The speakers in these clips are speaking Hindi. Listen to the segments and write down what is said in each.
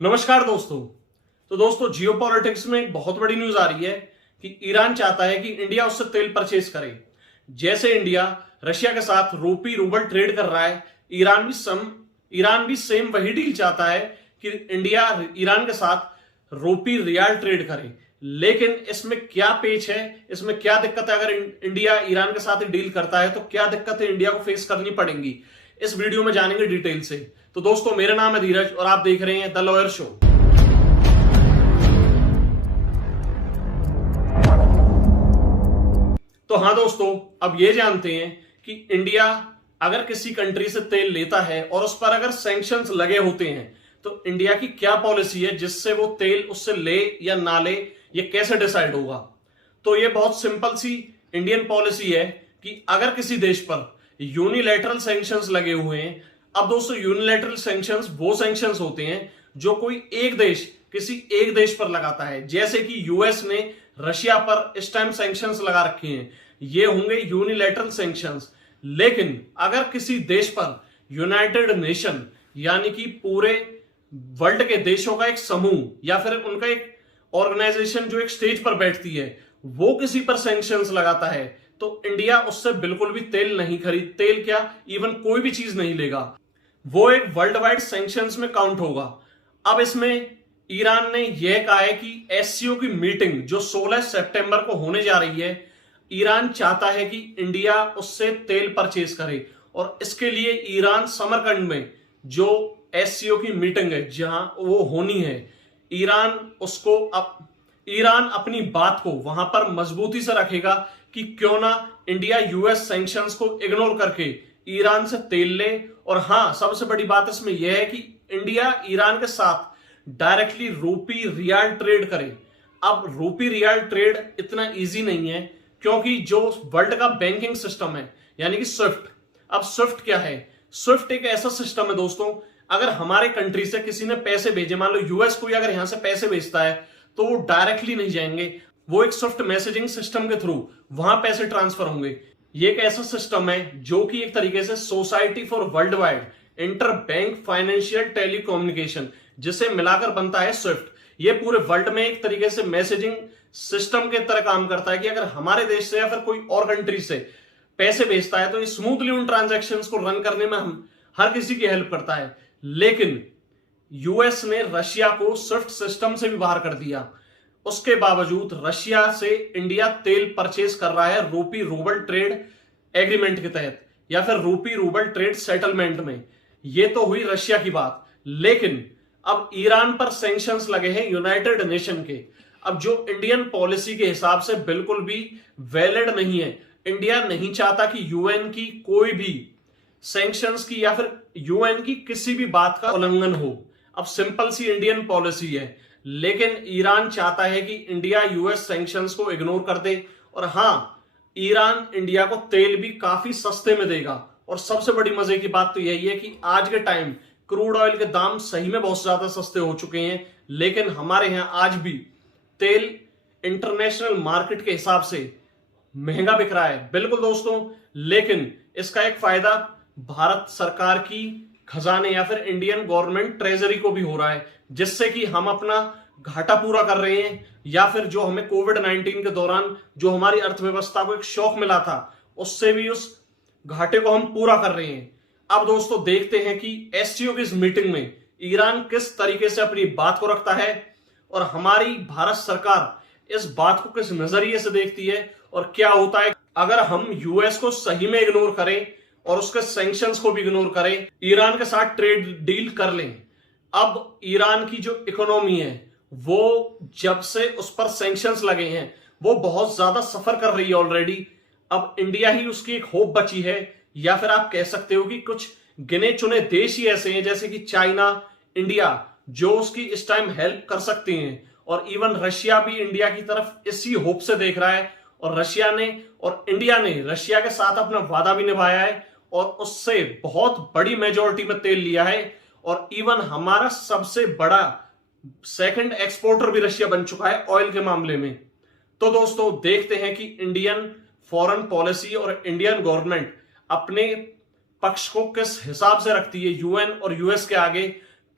नमस्कार दोस्तों। तो दोस्तों जियोपॉलिटिक्स में एक बहुत बड़ी न्यूज आ रही है कि ईरान चाहता है कि इंडिया उससे तेल परचेज करे। जैसे इंडिया रशिया के साथ रूपी रूबल ट्रेड कर रहा है, ईरान भी सेम वही डील चाहता है कि इंडिया ईरान के साथ रूपी रियाल ट्रेड करे। लेकिन इसमें क्या पेच है, इसमें क्या दिक्कत है? अगर इंडिया ईरान के साथ डील करता है तो क्या दिक्कत है इंडिया को फेस करनी पड़ेंगी, इस वीडियो में जानेंगे डिटेल से। तो दोस्तों मेरा नाम है धीरज और आप देख रहे हैं द लॉयर शो। तो हाँ दोस्तों, अब ये जानते हैं कि इंडिया अगर किसी कंट्री से तेल लेता है और उस पर अगर सैंक्शंस लगे होते हैं तो इंडिया की क्या पॉलिसी है जिससे वो तेल उससे ले या ना ले, ये कैसे डिसाइड होगा। तो ये बहुत सिंपल सी इंडियन पॉलिसी है कि अगर किसी देश पर यूनिलैटरल सैंक्शंस लगे हुए हैं। अब दोस्तों यूनिलैटरल सैंक्शंस वो सैंक्शंस होते हैं जो कोई एक देश किसी एक देश पर लगाता है। जैसे कि यूएस ने रशिया पर इस टाइम सैंक्शंस लगा रखे हैं, ये होंगे यूनिलैटरल सैंक्शंस। लेकिन अगर किसी देश पर यूनाइटेड नेशन यानी कि पूरे वर्ल्ड के देशों का एक समूह या फिर उनका एक ऑर्गेनाइजेशन जो एक स्टेज पर बैठती है वो किसी पर सैंक्शंस लगाता है तो इंडिया उससे बिल्कुल भी तेल नहीं खरीद, तेल क्या इवन कोई भी चीज नहीं लेगा। वो एक वर्ल्ड वाइड सैंक्शंस में काउंट होगा। अब इसमें ईरान ने यह कहा है कि एससीओ की मीटिंग जो 16 सितंबर को होने जा रही है, ईरान चाहता है कि इंडिया उससे तेल परचेज करे और इसके लिए ईरान समरकंद में जो एससीओ की मीटिंग है जहां वो होनी है, ईरान अपनी बात को वहां पर मजबूती से रखेगा कि क्यों ना इंडिया यूएस सैंक्शंस को इग्नोर करके ईरान से तेल ले। और हां, सबसे बड़ी बात इसमें यह है कि इंडिया ईरान के साथ डायरेक्टली रूपी रियाल ट्रेड करे। अब रूपी रियाल ट्रेड इतना इजी नहीं है क्योंकि जो वर्ल्ड का बैंकिंग सिस्टम है यानी कि स्विफ्ट। अब स्विफ्ट क्या है? स्विफ्ट एक ऐसा सिस्टम है दोस्तों, अगर हमारे कंट्री से किसी ने पैसे भेजे, मान लो यूएस कोई अगर यहां से पैसे भेजता है तो वो डायरेक्टली नहीं जाएंगे, वो एक स्विफ्ट मैसेजिंग सिस्टम के थ्रू वहां पैसे ट्रांसफर होंगे। ये एक ऐसा सिस्टम है जो कि एक तरीके से society for world wide inter bank financial telecommunication जिसे मिलाकर बनता है स्विफ्ट। ये पूरे वर्ल्ड में एक तरीके से मैसेजिंग सिस्टम के तरह काम करता है कि अगर हमारे देश से या फिर कोई और कंट्री से पैसे भेजता है तो स्मूथली उन ट्रांजैक्शंस को रन करने में हम हर किसी की हेल्प करता है। लेकिन यूएस ने रशिया को स्विफ्ट सिस्टम से भी बाहर कर दिया। उसके बावजूद रशिया से इंडिया तेल परचेज कर रहा है रूपी रूबल ट्रेड एग्रीमेंट के तहत या फिर रूपी रूबल ट्रेड सेटलमेंट में। ये तो हुई रशिया की बात। लेकिन अब ईरान पर सैंक्शंस लगे हैं यूनाइटेड नेशन के, अब जो इंडियन पॉलिसी के हिसाब से बिल्कुल भी वैलिड नहीं है। इंडिया नहीं चाहता कि यूएन की कोई भी सैंक्शंस की या फिर यूएन की किसी भी बात का उल्लंघन हो। अब सिंपल सी इंडियन पॉलिसी है, लेकिन ईरान चाहता है कि इंडिया यूएस सैंक्शंस को इग्नोर कर दे। और हां, ईरान इंडिया को तेल भी काफी सस्ते में देगा। और सबसे बड़ी मजे की बात तो यही है कि आज के टाइम क्रूड ऑयल के दाम सही में बहुत ज्यादा सस्ते हो चुके हैं, लेकिन हमारे यहां आज भी तेल इंटरनेशनल मार्केट के हिसाब से महंगा बिक रहा है। बिल्कुल दोस्तों, लेकिन इसका एक फायदा भारत सरकार की खजाने या फिर इंडियन गवर्नमेंट ट्रेजरी को भी हो रहा है, जिससे कि हम अपना घाटा पूरा कर रहे हैं या फिर जो हमें कोविड-19 के दौरान जो हमारी अर्थव्यवस्था को एक शॉक मिला था उससे भी उस घाटे को हम पूरा कर रहे हैं। अब दोस्तों देखते हैं कि एससीओ की इस मीटिंग में ईरान किस तरीके से अपनी बात को रखता है और हमारी भारत सरकार इस बात को किस नजरिए से देखती है और क्या होता है अगर हम यूएस को सही में इग्नोर करें और उसके सैंक्शंस को भी इग्नोर करें, ईरान के साथ ट्रेड डील कर लें। अब ईरान की जो इकोनॉमी है वो जब से उस पर सैंक्शंस लगे हैं वो बहुत ज्यादा सफर कर रही है ऑलरेडी। अब इंडिया ही उसकी एक होप बची है, या फिर आप कह सकते हो कि कुछ गिने चुने देश ही ऐसे हैं जैसे कि चाइना, इंडिया, जो उसकी इस टाइम हेल्प कर सकते हैं। और इवन रशिया भी इंडिया की तरफ इसी होप से देख रहा है और रशिया ने और इंडिया ने रशिया के साथ अपना वादा भी निभाया है और उससे बहुत बड़ी मेजॉरिटी में तेल लिया है। और इवन हमारा सबसे बड़ा सेकंड एक्सपोर्टर भी रशिया बन चुका है ऑयल के मामले में। तो दोस्तों देखते हैं कि इंडियन फॉरेन पॉलिसी और इंडियन गवर्नमेंट अपने पक्ष को किस हिसाब से रखती है यूएन और यूएस के आगे,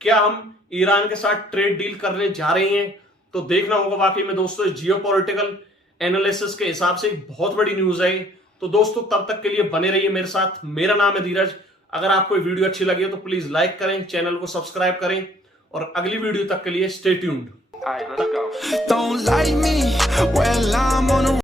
क्या हम ईरान के साथ ट्रेड डील करने जा रहे हैं? तो देखना होगा। वाकई में दोस्तों जियोपॉलिटिकल एनालिसिस के हिसाब से एक बहुत बड़ी न्यूज है। तो दोस्तों तब तक के लिए बने रहिए मेरे साथ। मेरा नाम है धीरज। अगर आपको वीडियो अच्छी लगी हो तो प्लीज लाइक करें, चैनल को सब्सक्राइब करें और अगली वीडियो तक के लिए स्टे ट्यून्ड।